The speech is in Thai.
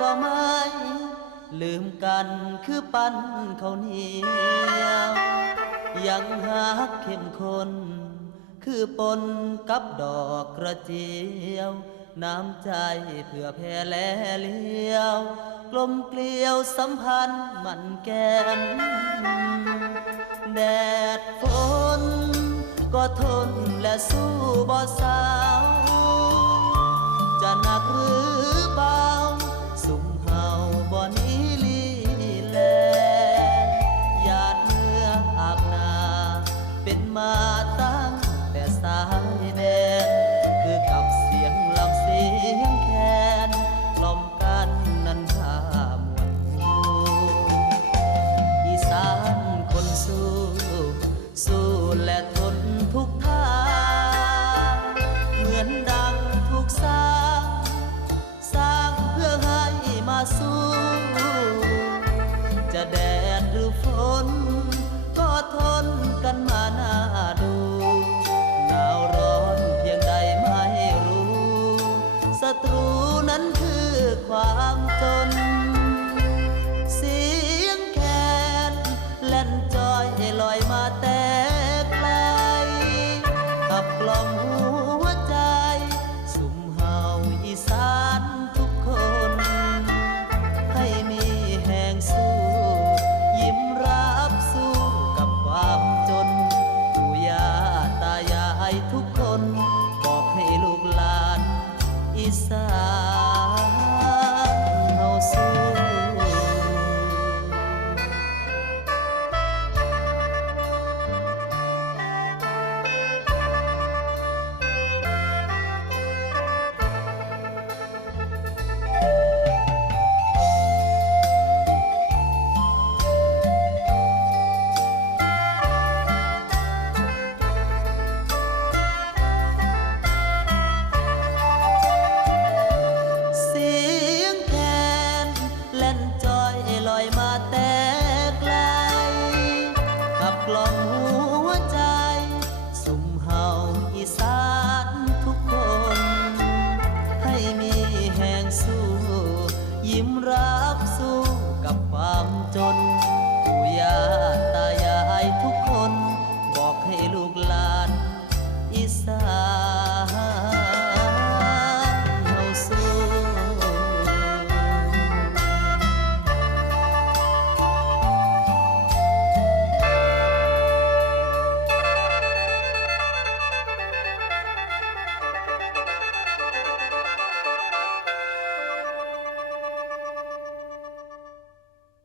ก็ไม่ลืมกันคือปั้นข้าวเหนียวยังหักเข้มข้นคือปนกับดอกกระเจียวน้ำใจเพื่อแผ่แลเลี้ยวกลมเกลียวสัมพันธ์มันแก่นแดดฝนก็ทนและสู้บ่สาวจะหนักหรือเบาสุมเฮาบ่หนีลีแลหยาดเมื่ออาบนาเป็นมาตั้งแต่สายแดนคือกับเสียงลำเสียงแคนกล่อมกันนั้นพามวนหูอีสานคนสู้สู้และทนทุกทางเหมือนดังทุกสร้างเพื่อให้มาสู้จะแดดหรือฝนก็ทนกันมาหน้าดูหนาวร้อนเพียงใดไม่รู้ศัตรู